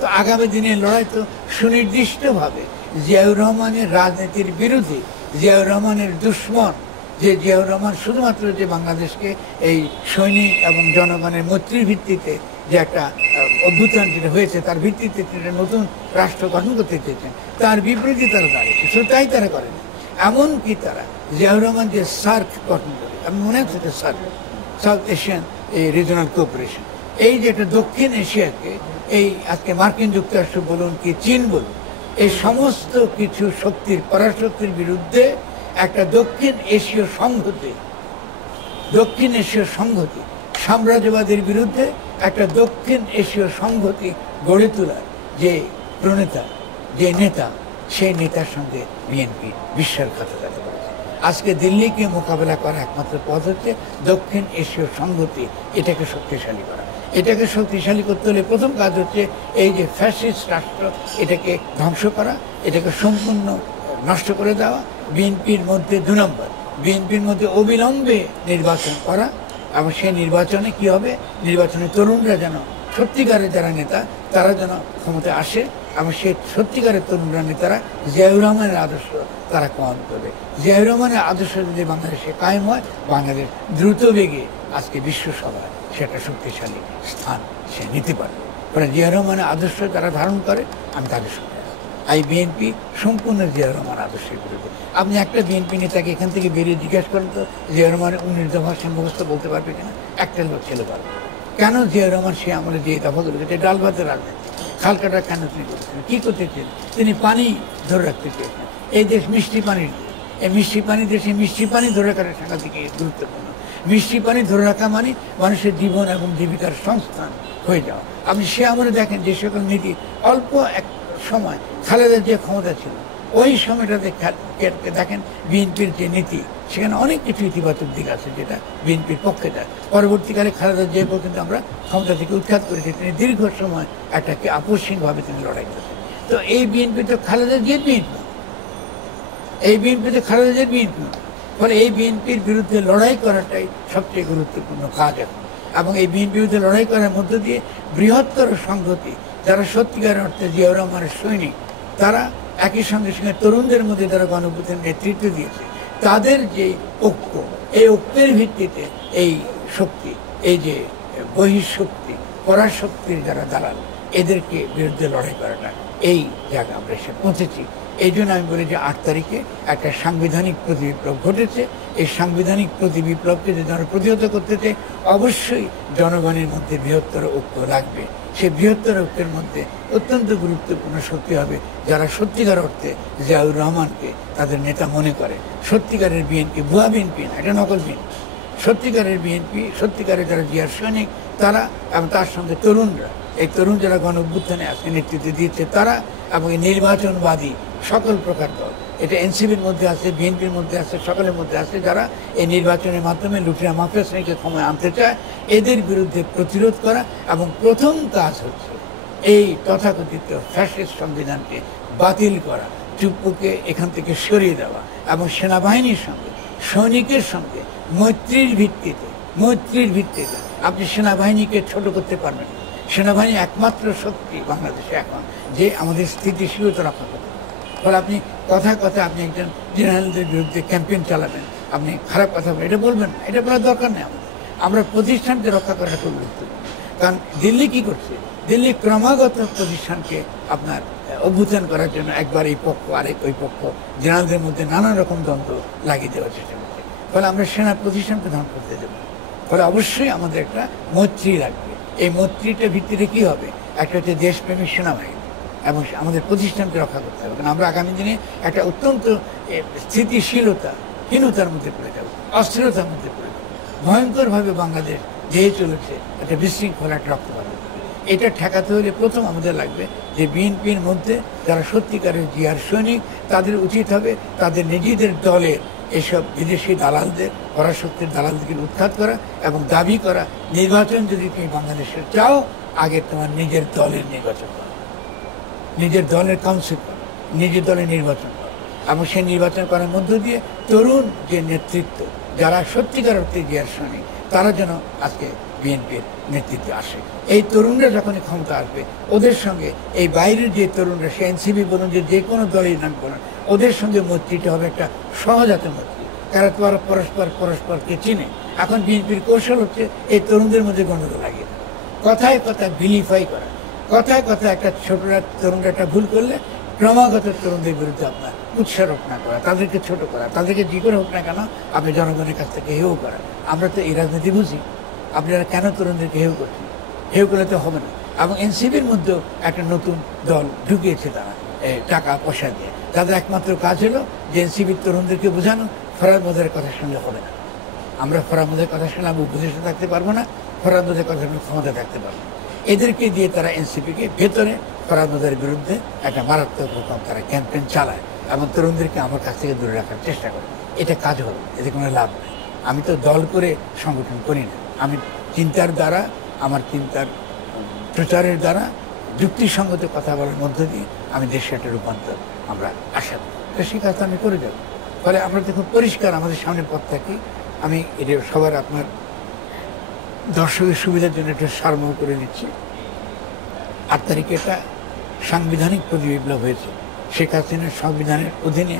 তো আগামী দিনের লড়াই তো সুনির্দিষ্টভাবে জিয়াউর রহমানের রাজনীতির বিরোধী, জিয়াউর রহমানের দুশ্মন, যে জিয়াউর রহমান শুধুমাত্র যে বাংলাদেশকে এই সৈনিক এবং জনগণের মৈত্রীর ভিত্তিতে যে একটা অভ্যুত্থান যেটা হয়েছে তার ভিত্তিতে একটা নতুন রাষ্ট্র গঠন করতে চেয়েছেন, তার বিপরীতে তারা দাঁড়িয়েছে। শুধু তাই তারা করেনি, এমনকি তারা জিয়াউর রহমান যে সার্ক গঠন করে, আমি মনে হচ্ছে যে সার্ক, সাউথ এশিয়ান এই রিজনাল কোঅপারেশন, এই যে একটা দক্ষিণ এশিয়াকে এই আজকে মার্কিন যুক্তরাষ্ট্র বলুন কি চীন বলুন, এই সমস্ত কিছু শক্তির পরাশক্তির বিরুদ্ধে একটা দক্ষিণ এশীয় সংহতি, দক্ষিণ এশীয় সংহতি, সাম্রাজ্যবাদের বিরুদ্ধে একটা দক্ষিণ এশীয় সংহতি গড়ে তোলার যে প্রণেতা, যে নেতা, সেই নেতার সঙ্গে বিএনপি বিশ্বাসঘাতকতা করেছে। আজকে দিল্লিকে মোকাবেলা করা একমাত্র পথ হচ্ছে দক্ষিণ এশীয় সংহতি, এটাকে শক্তিশালী করা। এটাকে শক্তিশালী করতে হলে প্রথম কাজ হচ্ছে এই যে ফ্যাসিস্ট রাষ্ট্র, এটাকে ধ্বংস করা, এটাকে সম্পূর্ণ নষ্ট করে দেওয়া। বিএনপির মধ্যে 2 নম্বর, বিএনপির মধ্যে অবিলম্বে নির্বাচন করা, এবং সেই নির্বাচনে কি হবে, নির্বাচনে তরুণরা যেন, সত্যিকারের যারা নেতা তারা যেন ক্ষমতায় আসে, এবং সেই সত্যিকারের তরুণরা নেতারা জিয়াউর রহমানের আদর্শ তারা কায়েম করবে। জিয়াউর রহমানের আদর্শ যদি বাংলাদেশে কায়েম হয়, বাংলাদেশ দ্রুত বেগে আজকে বিশ্বসভায় সেটা শক্তিশালী স্থান সে নিতে পারবে। কারণ জিয়াউর রহমানের আদর্শ যারা ধারণ করে, আমি তাদের সঙ্গে এই বিএনপি সম্পূর্ণ জিয়াউর রহমান আদর্শের বিরুদ্ধে। আপনি একটা বিএনপি নেতাকে এখান থেকে বেরিয়ে জিজ্ঞেস করেন তো জিয়াউর রহমানের 19 দফা সে মুখস্থ বলতে পারবে কিনা? একটা লোক ছেলে পারবে। কেন জিয়াউর রহমান সে আমলে যে দফাগুলো, যে ডাল ভাতের রাজনীতি, খাল কাটা কেন তিনি করেছিলেন, কী করতে চেয়েছেন? তিনি পানি ধরে রাখতে চেয়েছেন। এই দেশ মিষ্টি পানির দেশ, এই মিষ্টি পানি দেশে মিষ্টি পানি ধরে রাখাটা সাংঘাতিক গুরুত্বপূর্ণ। মিষ্টি পানি ধরে রাখা মানে মানুষের জীবন এবং জীবিকার সংস্থান হয়ে যাওয়া। আপনি সে আমলে দেখেন যে সকল নীতি, অল্প এক সময় খালেদার যে ক্ষমতা ছিল, ওই সময়টাতে দেখেন বিএনপির যে নীতি, সেখানে অনেক কিছু ইতিবাচক দিক আছে যেটা বিএনপির পক্ষে যায়। পরবর্তীকালে খালেদা জিয়া পর্যন্ত আমরা ক্ষমতা থেকে উৎখাত করেছি, তিনি দীর্ঘ সময় একটাকে আপসহীনভাবে তিনি লড়াই করেছেন। তো এই বিএনপি তো খালেদা জিয়ার বিএনপি, এই বিএনপি তো খালেদা জিয়ার বিএনপি। ফলে এই বিএনপির বিরুদ্ধে লড়াই করাটাই সবচেয়ে গুরুত্বপূর্ণ কাজ এখন। এবং এই বিএনপির বিরুদ্ধে লড়াই করার মধ্য দিয়ে বৃহত্তর সংহতি, যারা সত্যিকার অর্থে জিয়াউর রহমানের সৈনিক, তারা একই সঙ্গে সঙ্গে তরুণদের মধ্যে যারা গণঅভ্যুত্থানের নেতৃত্ব দিয়েছে, তাদের যে ঐক্য, এই ঐক্যের ভিত্তিতে এই শক্তি, এই যে বহিঃশক্তি, পরাশক্তির যারা দালাল, এদেরকে বিরুদ্ধে লড়াই করাটা, এই জায়গা আমরা এসে পৌঁছেছি। এই জন্য আমি বলি যে 8 তারিখে একটা সাংবিধানিক প্রতিবিপ্লব ঘটেছে। এই সাংবিধানিক প্রতিবিপ্লবকে যদি আমরা প্রতিহত করতে চাই, অবশ্যই জনগণের মধ্যে বৃহত্তর ঐক্য লাগবে। সেই বৃহত্তর ঐক্যের মধ্যে অত্যন্ত গুরুত্বপূর্ণ শক্তি হবে যারা সত্যিকার অর্থে জিয়াউর রহমানকে তাদের নেতা মনে করে। সত্যিকারের বিএনপি, ভুয়া বিএনপি না, এটা নকল বিএনপি। সত্যিকারের বিএনপি, সত্যিকারের যারা জিয়ার সৈনিক তারা, এবং তার সঙ্গে তরুণরা, এই তরুণ যারা গণঅভ্যুত্থানে আজকে নেতৃত্ব দিচ্ছে তারা, এবং এই নির্বাচনবাদী সকল প্রকার দল, এটা এনসিপির মধ্যে আছে, বিএনপির মধ্যে আছে, সকলের মধ্যে আছে, যারা এই নির্বাচনের মাধ্যমে লুটিয়া মাফিয়া শ্রেণীকে ক্ষমতায় আনতে চায়, এদের বিরুদ্ধে প্রতিরোধ করা। এবং প্রথম কাজ হচ্ছে এই তথাকথিত ফ্যাসিস্ট সংবিধানকে বাতিল করা, চুপ্পুকে এখান থেকে সরিয়ে দেওয়া, এবং সেনাবাহিনীর সঙ্গে, সৈনিকের সঙ্গে মৈত্রীর ভিত্তিতে আপনি সেনাবাহিনীকে ছোট করতে পারবেন না। সেনাবাহিনী একমাত্র শক্তি বাংলাদেশে এখন যে আমাদের স্থিতিশীলতা রক্ষা করবে। ফলে আপনি কথা আপনি একজন জেনারেলদের বিরুদ্ধে ক্যাম্পেইন চালাবেন, আপনি খারাপ কথা বলবেন, এটা বলবেন না, এটা বলার দরকার নেই। আমরা প্রতিষ্ঠানকে রক্ষা করাটা খুব গুরুত্বপূর্ণ। কারণ দিল্লি কি করছে, দিল্লি ক্রমাগত প্রতিষ্ঠানকে আপনার অভ্যুত্থান করার জন্য একবার এই পক্ষ আরেক ওই পক্ষ, জেনারেলদের মধ্যে নানা রকম দ্বন্দ্ব লাগিয়ে দেওয়ার চেষ্টা করছে। ফলে আমরা সেনা প্রতিষ্ঠানকে ধ্বংস করতে দেবো। ফলে অবশ্যই আমাদের একটা মৈত্রী লাগবে। এই মৈত্রীটার ভিত্তিতে কী হবে, একটা হচ্ছে দেশপ্রেমিক সেনাবাহিনী, এবং আমাদের প্রতিষ্ঠানকে রক্ষা করতে হবে। কারণ আমরা আগামী দিনে একটা অত্যন্ত স্থিতিশীলতাহীনতার মধ্যে পড়ে যাব, অস্থিরতার মধ্যে পড়ে যাব। ভয়ঙ্করভাবে বাংলাদেশ যেয়ে চলেছে একটা বিশৃঙ্খলা, একটা রক্তপাত। এটা ঠেকাতে হলে প্রথম আমাদের লাগবে যে বিএনপির মধ্যে যারা সত্যিকারের জিয়ার সৈনিক, তাদের উচিত হবে তাদের নিজেদের দলের এসব বিদেশি দালালদের, পরাশক্তির দালালদেরকে উৎখাত করা এবং দাবি করা, নির্বাচন যদি তুমি বাংলাদেশে চাও, আগে তোমার নিজের দলের নির্বাচন করো, নিজের দলের কাউন্সিল করো, নিজের দলের নির্বাচন করো। এবং সেই নির্বাচন করার মধ্য দিয়ে তরুণ যে নেতৃত্ব, যারা সত্যিকার অর্থে জিয়ার সৈনিক, তারা যেন আজকে বিএনপির নেতৃত্বে আসে। এই তরুণরা যখনই ক্ষমতা আসবে, ওদের সঙ্গে এই বাইরের যে তরুণরা, সে এনসিপি বলুন, যে কোনো দলের নাম বলুন, ওদের সঙ্গে মৈত্রীটা হবে একটা সহজাত মৈত্রী। তারা পরস্পরকে চিনে। এখন বিএনপির কৌশল হচ্ছে এই তরুণদের মধ্যে গণ্ডগোল লাগিয়ে দেওয়া, কথায় কথায় ভিলিফাই করা, কথায় কথায় একটা ছোটরা তরুণরা একটা ভুল করলে ক্রমাগত তরুণদের বিরুদ্ধে আপনার উৎসারোপ না করা, তাদেরকে ছোট করা, তাদেরকে যে করে হোক না কেন আপনি জনগণের কাছ থেকে হেউ করা। আমরা তো এই রাজনীতি বুঝি, আপনারা কেন তরুণদেরকে হেউ করছেন? হেউ করলে তো হবে না। এবং এনসিপির মধ্যেও একটা নতুন দল ঢুকিয়েছে তারা টাকা পয়সা দিয়ে। তাদের একমাত্র কাজ হলো যে এনসিপির তরুণদেরকে বোঝানো ফরহাদ মোজাহের কথা শুনলে হবে না। আমরা ফরহাদ মোজাহের কথা শুনলে আমি উপদেশে থাকতে পারবো না, ফরহাদ মোজাহের কথা শুনলে ক্ষমতা থাকতে পারবো না। এদেরকে দিয়ে তারা এনসিপিকে ভেতরে ফরহাদ মোজাহের বিরুদ্ধে একটা মারাত্মক রকম তারা ক্যাম্পেইন চালায় এবং তরুণদেরকে আমার কাছ থেকে দূরে রাখার চেষ্টা করে। এটা কাজ হলো, এতে কোনো লাভ নেই। আমি তো দল করে সংগঠন করি না, আমি চিন্তার দ্বারা, আমার চিন্তার প্রচারের দ্বারা, যুক্তিসঙ্গত কথা বলার মধ্য দিয়ে আমি দেশের একটা রূপান্তর আমরা আশা করি। তো সেই কাজটা আমি করে যাব। ফলে আমরা তো খুব পরিষ্কার আমাদের সামনে পথ থাকি। আমি এটা সবার আপনার দর্শকের সুবিধার জন্য একটা সারমর্ম করে দিচ্ছি। ৮ তারিখে একটা সাংবিধানিক প্রতিবিপ্লব হয়েছে। শেখ হাসিনার সংবিধানের অধীনে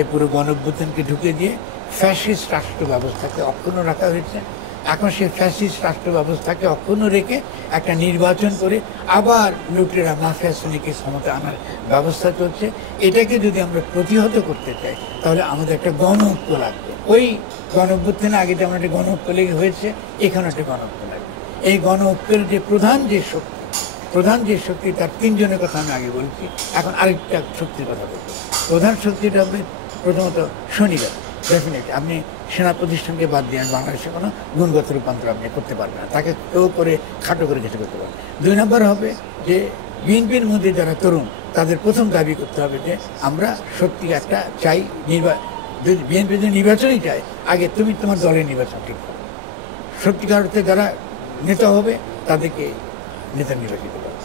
এই পুরো গণঅভ্যুত্থানকে ঢুকে দিয়ে ফ্যাসিস্ট রাষ্ট্র ব্যবস্থাকে অক্ষুণ্ণ রাখা হয়েছে। এখন সেই ফ্যাসিস্ট রাষ্ট্র ব্যবস্থাকে অক্ষুণ্ণ রেখে একটা নির্বাচন করে আবার লুটেরা মাফিয়া শ্রেণীকে ক্ষমতা আনার ব্যবস্থা চলছে। এটাকে যদি আমরা প্রতিহত করতে চাই তাহলে আমাদের একটা গণ ঐক্য লাগবে। ওই গণঅভ্যুত্থানে আগে যেমন একটা গণ ঐক্য লেগে হয়েছে, এখানে একটা গণ ঐক্য লাগবে। এই গণ ঐক্যের যে প্রধান যে শক্তি তার 3 জনের কথা আমি আগে বলছি। এখন আরেকটা শক্তির কথা বলছি। প্রধান শক্তিটা হবে প্রথমত শনিবার। ডেফিনেটলি আপনি সেনা প্রতিষ্ঠানকে বাদ দিয়ে বাংলাদেশে কোনো গুণগত রূপান্তর আপনি করতে পারবেন না, তাকে কেউ করে খাটো করে কিছু করতে পারবেন। 2 নম্বর হবে যে বিএনপির মধ্যে যারা তরুণ তাদের প্রথম দাবি করতে হবে যে আমরা সত্যি একটা চাই বিএনপি যদি নির্বাচনই চায়, আগে তুমি তোমার দলের নির্বাচন ঠিক করো। সত্যিকার অর্থে যারা নেতা হবে তাদেরকে নেতা নির্বাচিত করা,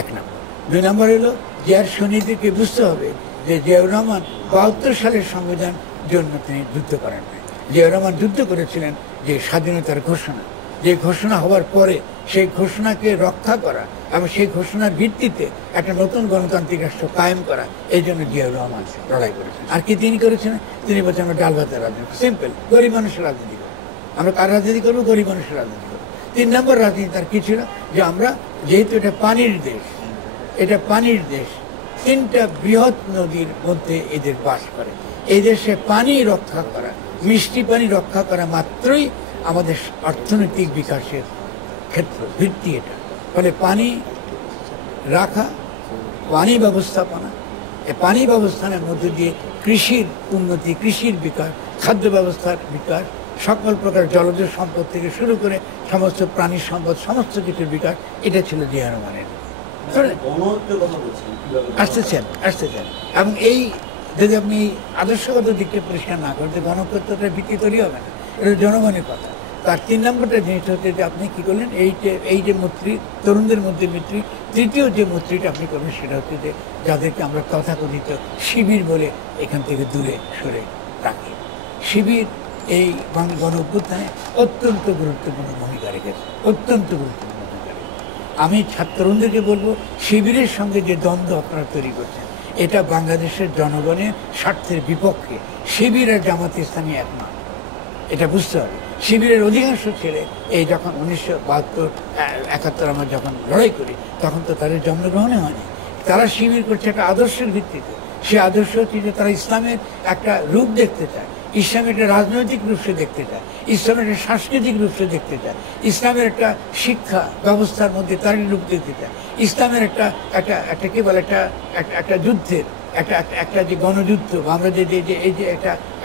1 নম্বর। 2 নম্বর হলো জিয়ার সৈনিকদেরকে বুঝতে হবে যে জিয়াউর রহমান 72 সালের সংবিধান জন্য তিনি যুদ্ধ করেন নাই। জিয়াউর রহমান যুদ্ধ করেছিলেন যে স্বাধীনতার ঘোষণা, যে ঘোষণা হওয়ার পরে সেই ঘোষণাকে রক্ষা করা এবং সেই ঘোষণার ভিত্তিতে একটা নতুন গণতান্ত্রিক রাষ্ট্র কায়েম করা, এই জন্য জিয়াউর রহমান লড়াই করেছেন। আর কি তিনি করেছেন? তিনি বলছেন আমরা ডাল ভাতের রাজনীতি, সিম্পল, গরিব মানুষের রাজনীতি করবো। আমরা কার রাজনীতি করবো? গরিব মানুষের রাজনীতি করবো। 3 নম্বর রাজনীতি তার কি ছিল? যে আমরা যেহেতু এটা পানির দেশ, 3টা বৃহৎ নদীর মধ্যে এদের বাস করে। এই দেশে পানি রক্ষা করা, মিষ্টি পানি রক্ষা করা মাত্রই আমাদের অর্থনৈতিক বিকাশের ক্ষেত্র, ভিত্তি এটা। ফলে পানি রাখা, পানি ব্যবস্থাপনা, এই পানি ব্যবস্থানের মধ্যে দিয়ে কৃষির উন্নতি, কৃষির বিকাশ, খাদ্য ব্যবস্থার বিকাশ, সকল প্রকার জলজ সম্পদ থেকে শুরু করে সমস্ত প্রাণীর সম্পদ, সমস্ত কিছুর বিকাশ, এটা ছিল জিয়াউর রহমানের। আসতেছেন এবং এই যদি আপনি আদর্শগত দিককে পরিষ্কার না করেন, গণতন্ত্রের ভিত্তি তৈরি হবে না। এটা জনগণের কথা। তার 3 নম্বরটা জিনিস হচ্ছে যে আপনি কি করলেন, এই যে মৈত্রী, তরুণদের মধ্যে মৈত্রী। 3য় যে মৈত্রীটা আপনি করবেন সেটা হচ্ছে যে যাদেরকে আমরা তথাকথিত শিবির বলে এখান থেকে দূরে সরে রাখি। শিবির এই গণ অভ্যুত্থানে অত্যন্ত গুরুত্বপূর্ণ ভূমিকা রেখেছে, অত্যন্ত গুরুত্বপূর্ণ ভূমিকা রেখেছে। আমি তরুণদেরকে বলবো, শিবিরের সঙ্গে যে দ্বন্দ্ব আপনারা তৈরি করছেন, এটা বাংলাদেশের জনগণের স্বার্থের বিপক্ষে। শিবির আর জামাত ইসলামী এক নয়, এটা বুঝতে হবে। শিবিরের অধিকাংশ ছেলে এই যখন 1972-71 আমরা যখন লড়াই করি, তখন তো তাদের জন্মগ্রহণে হয়নি। তারা শিবির করছে একটা আদর্শের ভিত্তিতে। সে আদর্শ হচ্ছে যে তারা ইসলামের একটা রূপ দেখতে চায়, ইসলামের একটা রাজনৈতিক রূপে দেখতে চায়, ইসলামের একটা সাংস্কৃতিক রূপে দেখতে চায়, ইসলামের একটা শিক্ষা ব্যবস্থার মধ্যে তার রূপ দেখতে চায়, ইসলামের একটা কি বলে একটা যুদ্ধের একটা যে গণযুদ্ধ, আমরা যে এই যে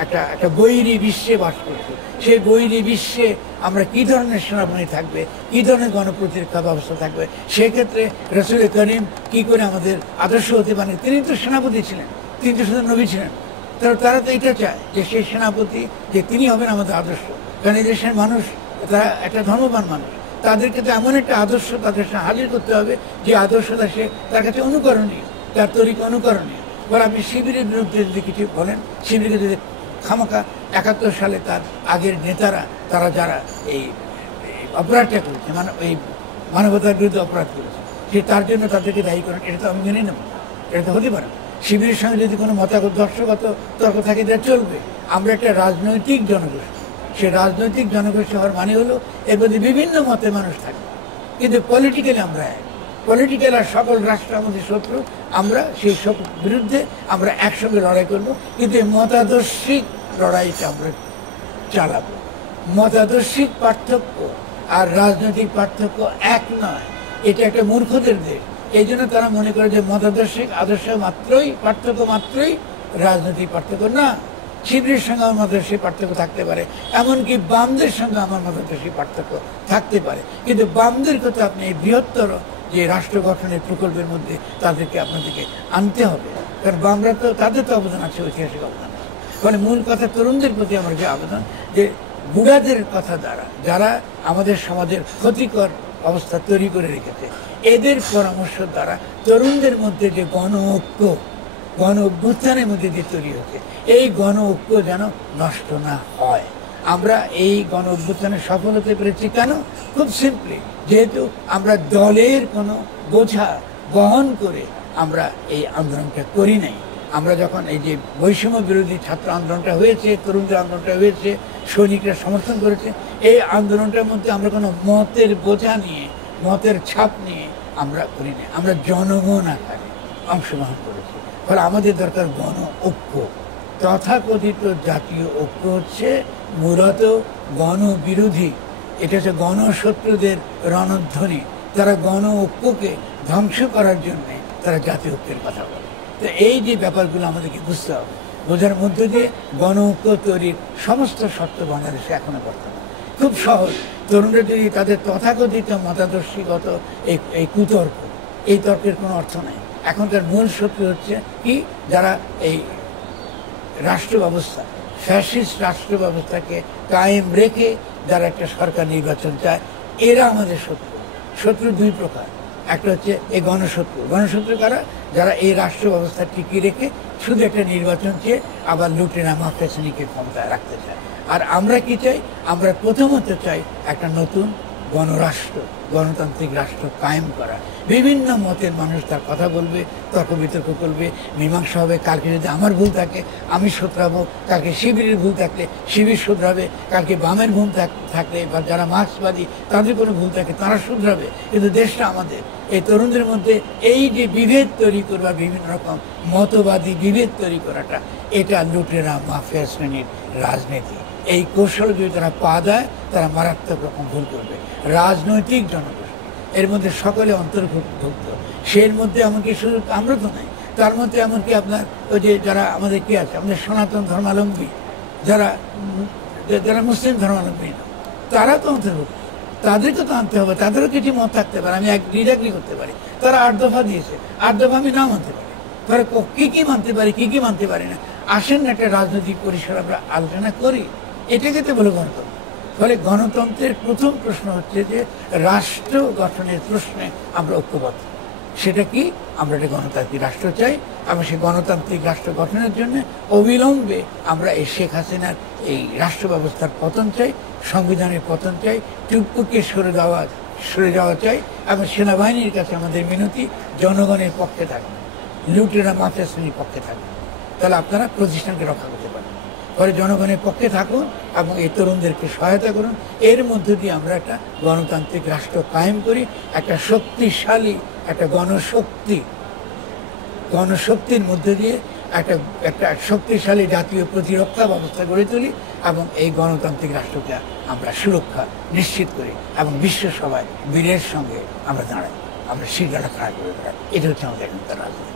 একটা বৈরী বিশ্বে বাস করছি, সেই বৈরী বিশ্বে আমরা কি ধরনের সেনাবাহিনী থাকবে, কি ধরনের গণপ্রতিরক্ষা ব্যবস্থা থাকবে, সেক্ষেত্রে রাসূল করিম কি করে আমাদের আদর্শ হতে পারে। তিনি তো সেনাপতি ছিলেন, তিনি তো শুধু নবী ছিলেন। তারা তো এটা চায় যে সেই সেনাপতি যে তিনি হবেন আমাদের আদর্শ। কারণ এই দেশের মানুষ তারা একটা ধর্মবান মানুষ, তাদেরকে তো এমন একটা আদর্শ তাদের সাথে হাজির করতে হবে যে আদর্শটা সে তার কাছে অনুকরণীয়, তার তরিকা অনুকরণীয়। বলে আপনি শিবিরের বিরুদ্ধে যদি কিছু বলেন, শিবিরকে যদি খামাখা 71 সালে তার আগের নেতারা, তারা যারা এই অপরাধটা করেছে, মানে এই মানবতার বিরুদ্ধে অপরাধ করেছে, সে তার জন্য তাদেরকে দায়ী করেন, এটা তো আমি মেনে নেব, এটা তো হতে পারে না। শিবিরের সঙ্গে যদি কোনো মতাদর্শগত তর্ক থাকে এটা চলবে। আমরা একটা রাজনৈতিক জনগোষ্ঠী, সে রাজনৈতিক জনগোষ্ঠী হওয়ার মানে হলো এর মধ্যে বিভিন্ন মতের মানুষ থাকে, কিন্তু পলিটিক্যালি আমরা এক। পলিটিক্যাল আর সকল রাষ্ট্র আমাদের শত্রু, আমরা সেই সব বিরুদ্ধে আমরা একসঙ্গে লড়াই করব, কিন্তু এই মতাদর্শিক লড়াইটা আমরা চালাবো। মতাদর্শিক পার্থক্য আর রাজনৈতিক পার্থক্য এক নয়, এটা একটা মূর্খদের দেশ। এই জন্য তারা মনে করে যে মতাদর্শিক আদর্শ মাত্রই পার্থক্য, মাত্রই রাজনৈতিক পার্থক্য না। শিবিরের সঙ্গে আমার মতাদর্শিক পার্থক্য থাকতে পারে, এমনকি বামদের সঙ্গে আমার মতাদর্শিক পার্থক্য থাকতে পারে, কিন্তু বামদের কথা আপনি এই বৃহত্তর যে রাষ্ট্র গঠনের প্রকল্পের মধ্যে তাদেরকে আপনাদেরকে আনতে হবে, কারণ বামরা তো তাদের তো অবদান আছে, ঐতিহাসিক অবদান আছে। ফলে মূল কথা তরুণদের প্রতি আমার যে আবেদন, যে বুড়াদের কথা দ্বারা যারা আমাদের সমাজের ক্ষতিকর অবস্থা তৈরি করে রেখেছে, এদের পরামর্শ দ্বারা তরুণদের মধ্যে যে গণ ঐক্য, গণ অভ্যুত্থানের মধ্যে যে তৈরি হচ্ছে, এই গণ ঐক্য যেন নষ্ট না হয়। আমরা এই গণ অভ্যুত্থানে সফল হতে পেরেছি কেন? খুব সিম্পলি, যেহেতু আমরা দলের কোনো বোঝা বহন করে আমরা এই আন্দোলনটা করি নাই। আমরা যখন এই যে বৈষম্য বিরোধী ছাত্র আন্দোলনটা হয়েছে, তরুণদের আন্দোলনটা হয়েছে, সৈনিকরা সমর্থন করেছে, এই আন্দোলনটার মধ্যে আমরা কোনো মতের বোঝা নিয়ে, মতের ছাপ নিয়ে আমরা করি না, আমরা জনগণ আকারে অংশগ্রহণ করেছি। ফলে আমাদের দরকার গণ ঐক্য। তথাকথিত জাতীয় ঐক্য হচ্ছে মূলত গণবিরোধী, এটা হচ্ছে গণশত্রুদের রণধ্বনি। তারা গণ ঐক্যকে ধ্বংস করার জন্যে তারা জাতীয় ঐক্যের কথা বলে। তো এই যে ব্যাপারগুলো আমাদেরকে বুঝতে হবে, বোঝার মধ্যে দিয়ে গণ ঐক্য তৈরির সমস্ত শর্ত বাংলাদেশে এখনো বর্তমান খুব সহজ। তরুণরা যদি তাদের তথাকথিত মতাদর্শীগত এই কুতর্ক, এই তর্কের কোনো অর্থ নাই। এখনকার মূল শত্রু হচ্ছে কি, যারা এই রাষ্ট্র ব্যবস্থা, ফ্যাসিস্ট রাষ্ট্র ব্যবস্থাকে কায়েম রেখে যারা একটা সরকার নির্বাচন চায়, এরা আমাদের শত্রু। শত্রু দুই প্রকার, একটা হচ্ছে এই গণশত্রু। গণশত্রু কারা? যারা এই রাষ্ট্র ব্যবস্থা টিকিয়ে রেখে শুধু একটা নির্বাচন চেয়ে আবার লুটেরা মাফিয়া শ্রেণীকে ক্ষমতায় রাখতে চায়। আর আমরা কি চাই? আমরা প্রথমত চাই একটা নতুন গণরাষ্ট্র, গণতান্ত্রিক রাষ্ট্র কায়েম করা। বিভিন্ন মতের মানুষ তার কথা বলবে, তর্ক বিতর্ক করবে, মীমাংসা হবে। কালকে যদি আমার ভুল থাকে আমি শোধরাবো, কালকে শিবিরের ভুল থাকলে শিবির শোধরাবে, কালকে বামের ভুল থাকলে বা যারা মার্ক্সবাদী তাদের কোনো ভুল থাকে তারা শোধরাবে। কিন্তু দেশটা আমাদের। এই তরুণদের মধ্যে এই যে বিভেদ তৈরি করবা, বিভিন্ন রকম মতবাদী বিভেদ তৈরি করাটা, এটা লুটেরা মাফিয়া শ্রেণীর রাজনীতি। এই কৌশল যদি তারা পা দেয়, তারা মারাত্মক রকম ভুল করবে। রাজনৈতিক জনগোষ্ঠী এর মধ্যে সকলে অন্তর্ভুক্ত, সের মধ্যে এমনকি শুধু আমরা তো নাই, তার মধ্যে এমনকি আপনার ওই যে যারা আমাদের কি আছে, আমাদের সনাতন ধর্মাবলম্বী, যারা যারা মুসলিম ধর্মাবলম্বী না, তারা তো অন্তর্ভুক্ত। তাদেরকে তো আনতে হবে, তাদেরও কিছু মত থাকতে পারে, আমি ডিসএগ্রি করতে পারি। তারা 8 দফা দিয়েছে, 8 দফা আমি না মানতে পারি, তারা কি কি মানতে পারি, কি কি মানতে পারি না। আসেন না একটা রাজনৈতিক পরিসর আমরা আলোচনা করি, এটাকে তো বলে গণতন্ত্র। ফলে গণতন্ত্রের প্রথম প্রশ্ন হচ্ছে যে রাষ্ট্র গঠনের প্রশ্নে আমরা ঐক্যবদ্ধ। সেটা কি? আমরা একটা গণতান্ত্রিক রাষ্ট্র চাই, এবং সেই গণতান্ত্রিক রাষ্ট্র গঠনের জন্য অবিলম্বে আমরা এই শেখ হাসিনার এই রাষ্ট্র ব্যবস্থার পতন চাই, সংবিধানের পতন চাই, টুকটুকে সরে যাওয়া চাই। এবং সেনাবাহিনীর কাছে আমাদের মিনতি, জনগণের পক্ষে থাকবে, লুটেরা মাফিয়া শ্রেণীর পক্ষে থাকবে। তাহলে আপনারা প্রতিষ্ঠানকে রক্ষা করতে পারবেন। পরে জনগণের পক্ষে থাকুন এবং এই তরুণদেরকে সহায়তা করুন। এর মধ্য দিয়ে আমরা একটা গণতান্ত্রিক রাষ্ট্র কায়েম করি, একটা শক্তিশালী একটা গণশক্তির মধ্যে দিয়ে একটা শক্তিশালী জাতীয় প্রতিরক্ষা ব্যবস্থা গড়ে তুলি, এবং এই গণতান্ত্রিক রাষ্ট্রকে আমরা সুরক্ষা নিশ্চিত করি এবং বিশ্ব সভায় বীরের সঙ্গে আমরা দাঁড়াই, আমরা শিরদাঁড়া খাড়া করে দাঁড়াই। এটা হচ্ছে আমাদের এখানকার রাজনীতি।